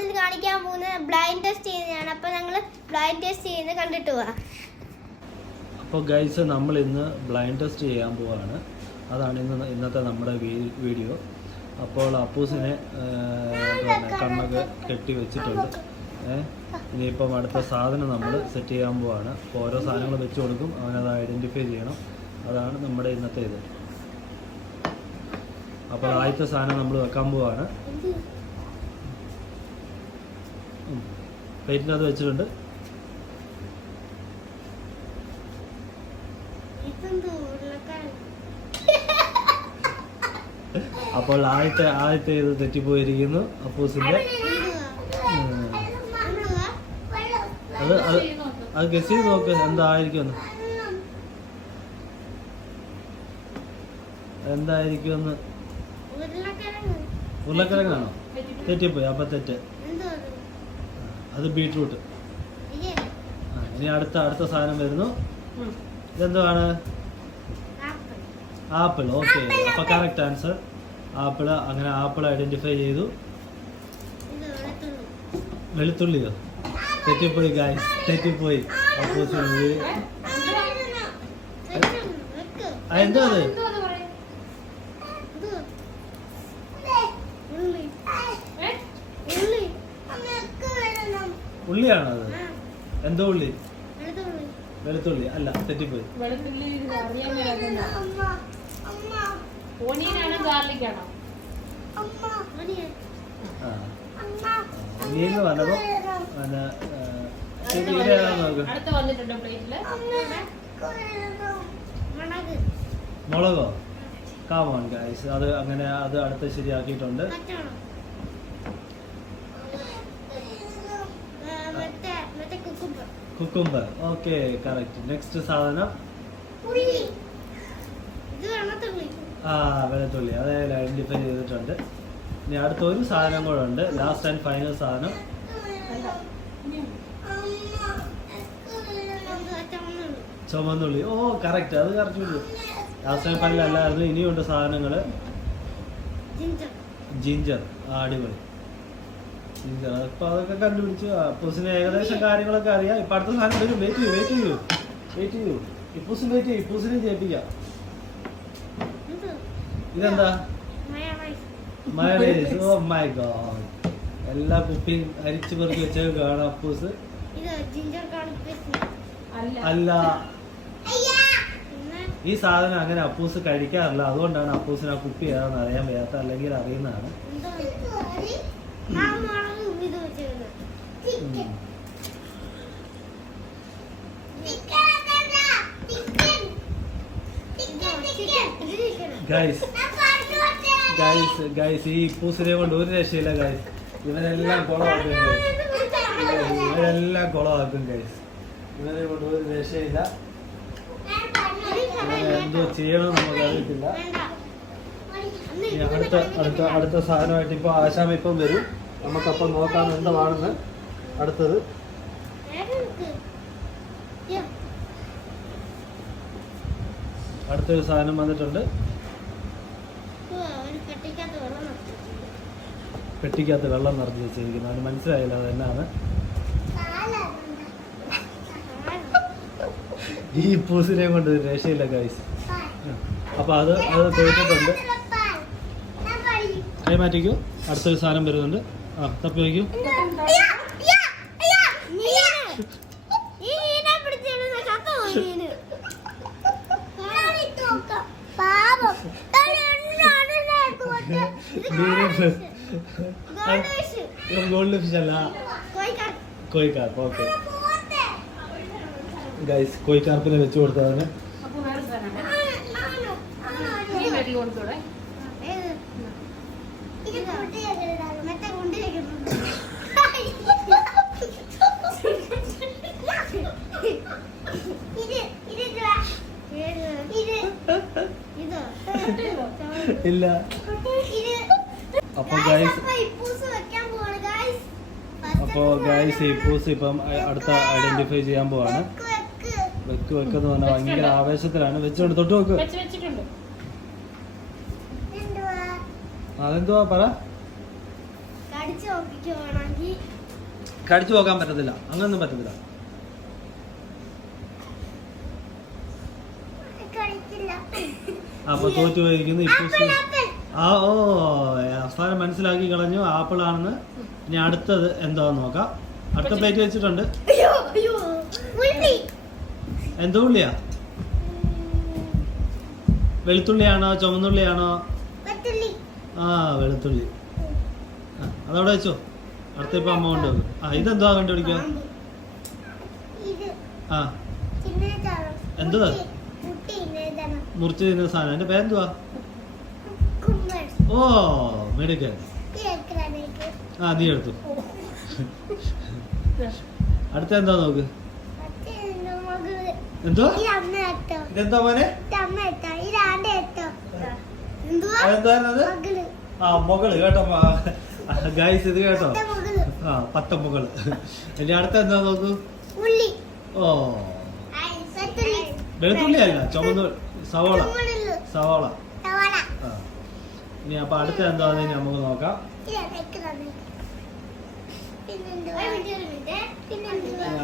നമ്മളിത് കാണിക്കാൻ പോകുന്നത് ബ്ലൈൻഡ് ടെസ്റ്റ് ചെയ്യുന്നതാണ്. അപ്പോൾ ഞങ്ങൾ ബ്ലൈൻഡ് ടെസ്റ്റ് ചെയ്യുന്നത് കണ്ടിട്ട് പോവാം. അപ്പോൾ ഗൈസ്, നമ്മൾ ഇന്ന് ബ്ലൈൻഡ് ടെസ്റ്റ് ചെയ്യാൻ പോവാണ്. അതാണ് ഇന്നത്തെ നമ്മുടെ വീഡിയോ. അപ്പോൾ അപ്പൂസിനെ കണ്ണൊക്കെ കെട്ടി വെച്ചിട്ടുണ്ട്. ഇനിയിപ്പം അടുത്ത സാധനം നമ്മൾ സെറ്റ് ചെയ്യാൻ പോവാണ്. അപ്പോൾ ഓരോ സാധനങ്ങൾ വെച്ച് കൊടുക്കും, അവനത് ഐഡൻറ്റിഫൈ ചെയ്യണം. അതാണ് നമ്മുടെ ഇന്നത്തെ ഇത്. അപ്പോൾ ആദ്യത്തെ സാധനം നമ്മൾ വെക്കാൻ പോവാണ്. പ്ലേറ്റിനകത്ത് വെച്ചിട്ടുണ്ട്. അപ്പോൾ ആദ്യത്തെ ഇത് തെറ്റിപ്പോയിരിക്കുന്നു അപ്പൂസിന്റെ. അത് ഗസ് ചെയ്ത് നോക്ക് എന്തായിരിക്കുമെന്ന്. എന്തായിരിക്കുമെന്ന്. ഉരുളക്കിഴങ്ങാണോ? തെറ്റിപ്പോയി. അപ്പൊ തെറ്റ്. അത് ബീട്രൂട്ട്. ഇനി അടുത്ത സാധനം വരുന്നു. ഇതെന്താണ്? ആപ്പിൾ. ഓക്കെ, അപ്പൊ കറക്റ്റ് ആൻസർ ആപ്പിള്. അങ്ങനെ ആപ്പിൾ ഐഡന്റിഫൈ ചെയ്തു. വെളുത്തുള്ളിയോ? തെറ്റിപ്പോയി ഗായ്സ്, തെറ്റിപ്പോയി. എന്താ അത്? ഉള്ളിയാണോ അത്? എന്തോ ഉള്ളി? വെളുത്തുള്ളി അല്ല, തെറ്റിപ്പോയി. നീന്ന് വന്നപ്പോ മുളകോ? കാമോൺ ഗൈസ്, അത് അങ്ങനെ അത് അടുത്ത് ശരിയാക്കിയിട്ടുണ്ട്. കുക്കുംബർ. Okay, correct. നെക്സ്റ്റ് സാധനം വെളുത്തുള്ളി. അത് ഐഡന്റിഫൈ ചെയ്തിട്ടുണ്ട്. ഇനി അടുത്ത ഒരു സാധനം കൂടെ ഉണ്ട്, ലാസ്റ്റ് ആൻഡ് ഫൈനൽ സാധനം. ചുമന്നുള്ളി. ഓ കറക്റ്റ്, അത് കറക്റ്റ്. ലാസ്റ്റ് ആൻഡ് ഫൈനൽ അല്ലായിരുന്നു. ഇനിയുണ്ട് സാധനങ്ങള്. ജിഞ്ചർ. അടിപൊളി. ജിഞ്ചർ. അപ്പൊ അതൊക്കെ കണ്ടുപിടിച്ചു. അപ്പൂസിന് ഏകദേശം കാര്യങ്ങളൊക്കെ അറിയാം. ഇപ്പൊ അടുത്ത സാധനം വരും. വെയിറ്റ് ചെയ്യൂ. ഇപ്പൂസിന് വെയിറ്റ് ചെയ്യും. ഇപ്പൂസിനെ ജയിപ്പിക്കാം. ഇതെന്താ? മയണൈസ്. ഓ മൈ ഗോഡ്, എല്ലാ കുപ്പിയും അരിച്ചു പെറുക്കി വെച്ചത് കാണാം അപ്പൂസ്. അല്ല, ഈ സാധനം അങ്ങനെ അപ്പൂസ് കഴിക്കാറില്ല. അതുകൊണ്ടാണ് അപ്പൂസിന് ആ കുപ്പി ഏതാണെന്ന് അറിയാൻ വയ്യാത്ത. അല്ലെങ്കിൽ അറിയുന്നതാണ്. ഗൈസ് ഈ ഇപ്പൂസിനെ കൊണ്ട് ഒരു രക്ഷയില്ല ഗൈസ്. ഇവനെല്ലാം കുളമാക്കും ഗൈസ്. ഇവനെ കൊണ്ട് ഒരു രക്ഷയില്ല. എന്തോ ചെയ്യണം നമുക്ക് അറിയത്തില്ല. അടുത്ത സാധനമായിട്ട് ഇപ്പൊ ആശാമ ഇപ്പം വരും. നമുക്കപ്പം നോക്കാം എന്താണെന്ന്. അടുത്തത് അടുത്തൊരു സാധനം വന്നിട്ടുണ്ട്. പെട്ടിക്കകത്ത് വെള്ളം നിറഞ്ഞു വെച്ചിരിക്കുന്നു. അത് മനസ്സിലായില്ല അത് എന്നാണ്. ഈ പൂസിനെ കൊണ്ട് രക്ഷയില്ല ഗൈസ്. അപ്പൊ അത് തീർത്തിട്ടുണ്ട്. കൈമാറ്റിക്കൂ. അടുത്തൊരു സാധനം വരുന്നുണ്ട്. തപ്പി വയ്ക്കൂ. ഗോൾഡ് ഫിഷ് അല്ല, കോഴിക്കാർപ്പ്. ഓക്കെ ഗൈസ്, കോഴിക്കാർപ്പിനെ വെച്ച് കൊടുത്തതാണ്. ഇല്ല. അപ്പോൾ ഗൈസ് ഇപ്പൂസ് ഇപ്പം അടുത്ത ഐഡന്റിഫൈ ചെയ്യാൻ പോവാണ്. വെക്കെന്ന് പറഞ്ഞാൽ ഭയങ്കര ആവേശത്തിലാണ്. വെച്ചോണ്ട് തൊട്ട് വെക്ക്. അതെന്തുവാ പറ. കടിച്ചു നോക്കിക്കുവാണെങ്കിൽ കടിച്ചു പോകാൻ പറ്റത്തില്ല, അങ്ങനൊന്നും പറ്റത്തില്ല. കഴിക്കില്ല. അപ്പൊ തോറ്റു പോയിരിക്കുന്നു ഇപ്പൂസ്. ഓ അവസാനം മനസ്സിലാക്കി കളഞ്ഞു ആപ്പിൾ ആണെന്ന്. ഇനി അടുത്തത് എന്താന്ന് നോക്കാം. അടുത്ത പ്ലേറ്റ് വെച്ചിട്ടുണ്ട്. എന്തോ ഉള്ളിയാ? വെളുത്തുള്ളിയാണോ ചുമന്നുള്ളിയാണോ? ആ വെളുത്തുള്ളി. അതവിടെ വെച്ചോ. അടുത്ത ഇപ്പൊ അമ്മ കൊണ്ടുവെക്കും. ഇതെന്തുവാ കണ്ടുപിടിക്കുക? ആ എന്തുവാ? മുറിച്ച് തിന്ന സാധനം. എന്റെ പേരെന്തുവാ? ഓ മെഡിക്കൽ. നീ എടുത്തു. അടുത്ത എന്താ നോക്ക്. എന്തുവാ ഇതെന്താ മോനെ? അതെന്തായിരുന്നത്? മകള് കേട്ടോ ഗൈസ്, ഇത് കേട്ടോ. പത്ത മകള്. ഇനി അടുത്ത എന്താ നോക്കൂ. ഓ വെളുത്തുള്ളി അല്ല, ചുമന്ന സവോള. സവോള. ഇനി അപ്പൊ അടുത്ത എന്താന്ന് നമുക്ക് നോക്കാം.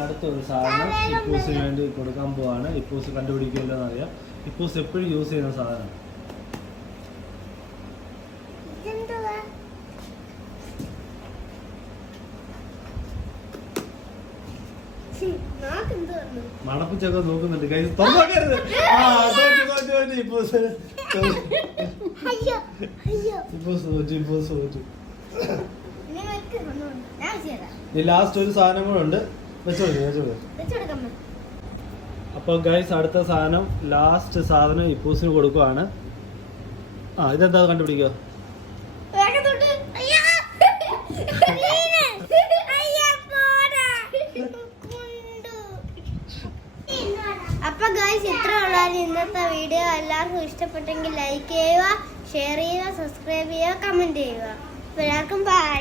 അടുത്തൊരു സാധനം ഇപ്പൂസിന് വേണ്ടി കൊടുക്കാൻ പോവാണ്. ഇപ്പൂസ് കണ്ടുപിടിക്കില്ലോ എന്നറിയാം. ഇപ്പൂസ് എപ്പോഴും യൂസ് ചെയ്യുന്ന സാധനം. മണപ്പിച്ചൊക്കെ നോക്കുന്നുണ്ട്. കൈ തുറക്കരുത്. ഇപ്പൂസ് തോറ്റു. ലാസ്റ്റ് ഒരു സാധനം കൂടെ ഉണ്ട്. അപ്പൊ ഗൈസ് അടുത്ത സാധനം, ലാസ്റ്റ് സാധനം ഇപ്പൂസിന് കൊടുക്കുവാണ്. ഇതെന്താ കണ്ടുപിടിക്കോ? അപ്പൊ ഗൈസ് ഇത്ര ഉള്ളായിരുന്നു ഇന്നത്തെ വീഡിയോ. എല്ലാവർക്കും ഇഷ്ടപ്പെട്ടെങ്കിൽ ലൈക്ക് ചെയ്യുക, ഷെയർ ചെയ്യുക, സബ്സ്ക്രൈബ് ചെയ്യുക, കമന്റ് ചെയ്യുക. എല്ലാവർക്കും ബൈ.